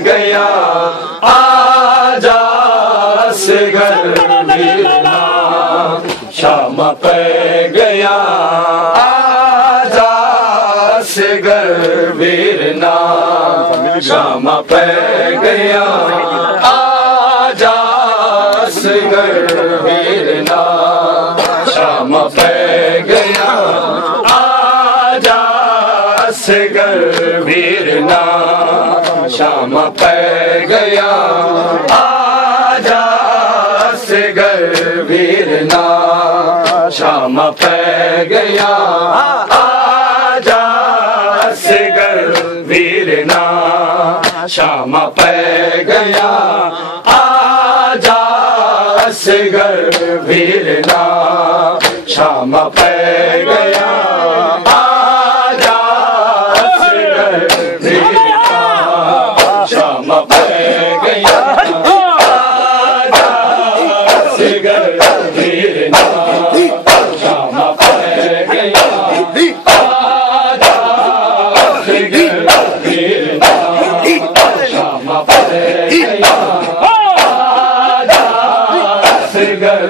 गया आजा असगर वीरना शामा पे गया आजा असगर वीरना शामा पे गया आजा असगर वीरना शामा पे गया आजा असगर वीरना शामा पे गया आजा असगर वीरना शामा पे गया आजा असगर वीरना शामा पे गया आजा असगर वीरना शामा पे गया आजा असगर वीरना शामा पे गया आजा असगर वीरना शामा पे गया आजा असगर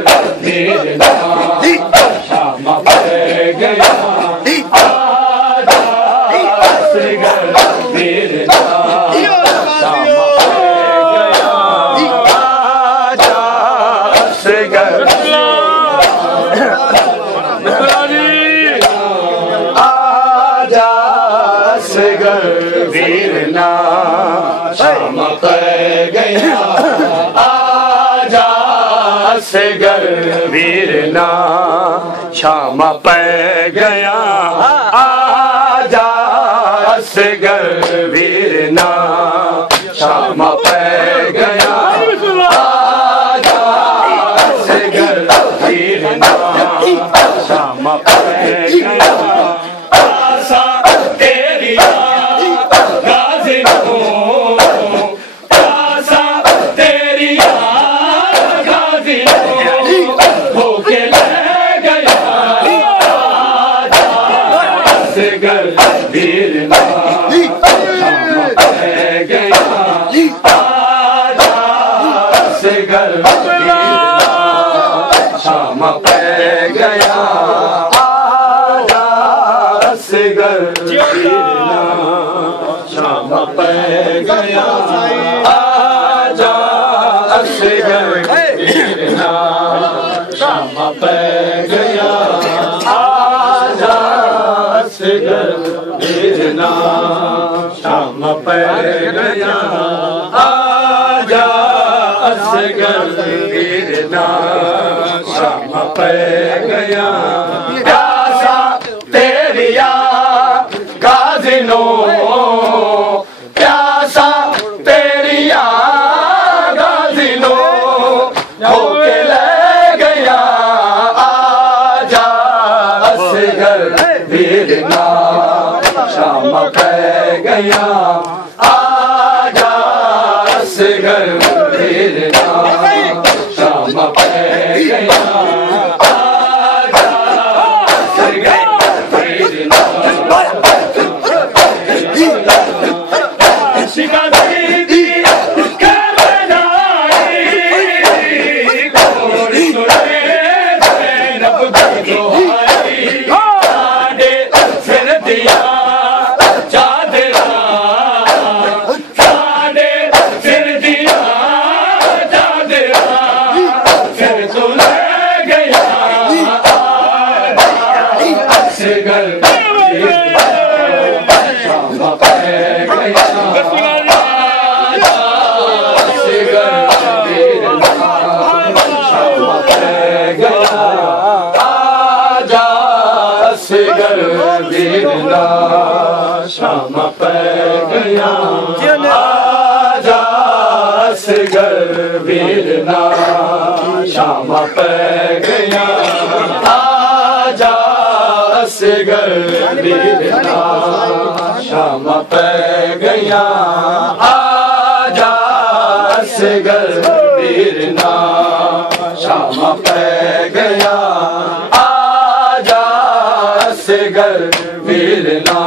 वीरना शामा पे गया आजा असगर वीरना शामा पे गया आजा असगर वीरना वीरना शामा पे गया आजा असगर वीरना शामा पे गया आजा असगर वीरना शामा पे गया आजा असगर वीरना शामा पे गया आसा तेरी वीरना शामा पे गया आजा असगर वीरना शामा पे गया आजा असगर वीरना शामा पे गया आजा असगर वीरना शामा पे गया आजा असगर वीरना शामा पे गया आजा असगर वीरना शामा पे गया प्यासा तेरिया गाजिनो प्यासा तेरिया गाजिनो होके ले गया आजा असगर वीरना शामा पे गया आजा असगर वीरना शामा पे गया आजा असगर वीरना वीरना शामा पे गया आजा असगर वीरना शामा पे गया आजा असगर वीरना शामा पे गया आजा असगर वीरना शामा पे गया आजा असगर वीरना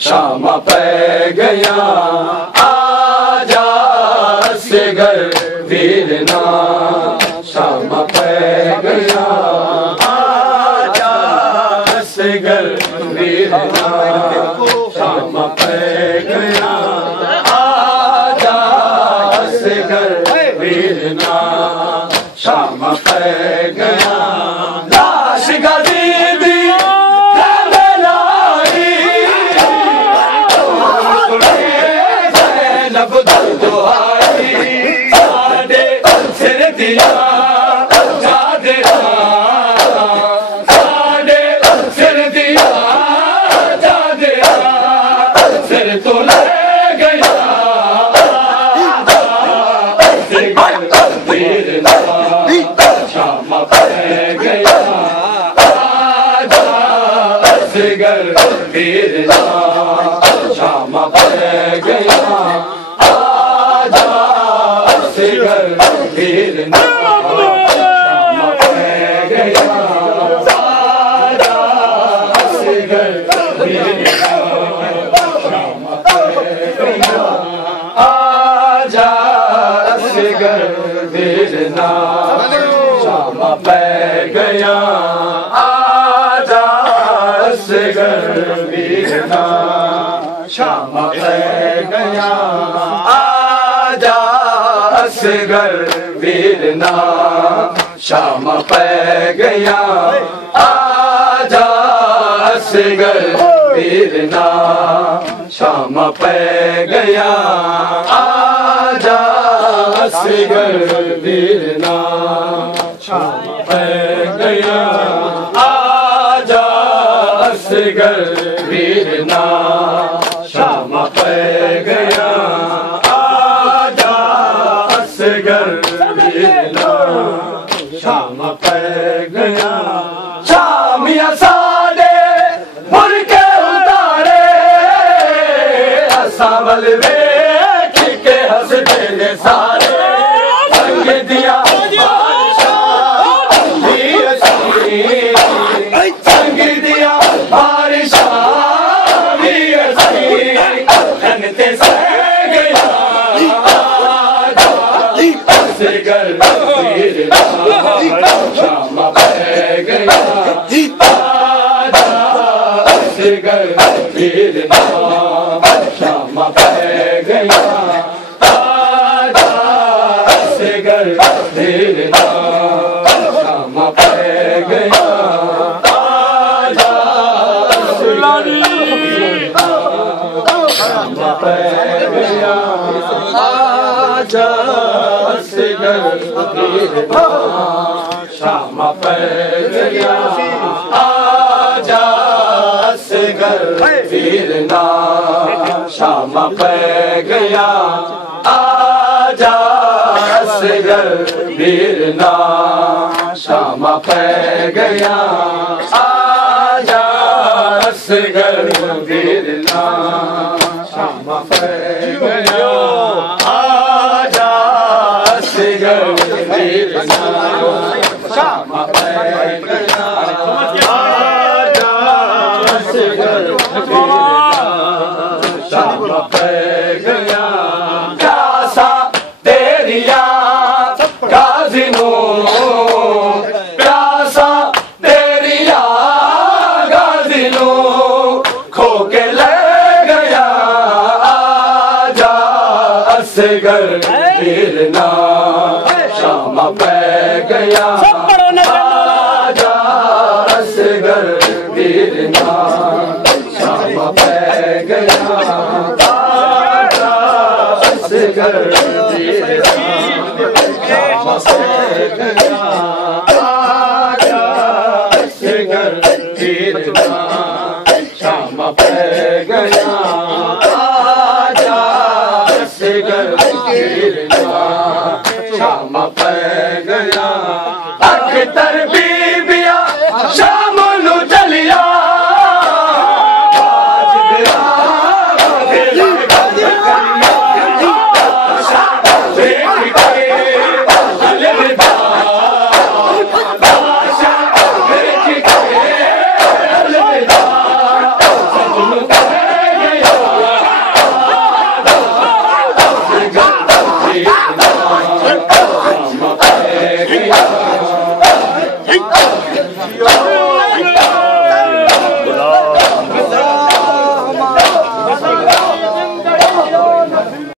शामा पे गया वीरना शामा पे गया आजा असगर वीरना शामा पे गया आजा असगर वीरना शामा पे गया लाश गदी दी वीरना शामा पे गया आजा असगर वीरना शामा पे गया आजा असगर वीरना शामा पे गया आजा असगर वीरना शामा पे गया आजा असगर वीरना शामा पे गया आजा असगर वीरना शामा पे गया आजा असगर वीरना शामा पे गया आजा असगर वीरना शामा पे गया आजा असगर वीरना शामा पे गया आजा असगर वीरना शामा पे गया शामिया सादे मुर्के उतारे असावल वेख के हंसते ने सारे संग दिया संग दिया बारिशा भी खनते से गया असगर वीरना शामा पे गया आजा असगर वीरना शामा पे गया आजा असगर वीरना शामा पे गया शामा पे गया आजा असगर वीरना शामा पे गया आजा असगर वीरना शामा पे गया आजा असगर वीरना शामा पे गया आजा असगर वीरना शामा पे गया आजा असगर वीरना शामा पे गया आजा असगर वीरना शामा पे गया प्यासा तेरिया गाजिनो प्यासा तेरिया गाजिनो खो के ले गया आजा असगर वीरना शामा पे गया आजा असगर वीरना शामा पे गया आजा असगर वीरना शामा पे गया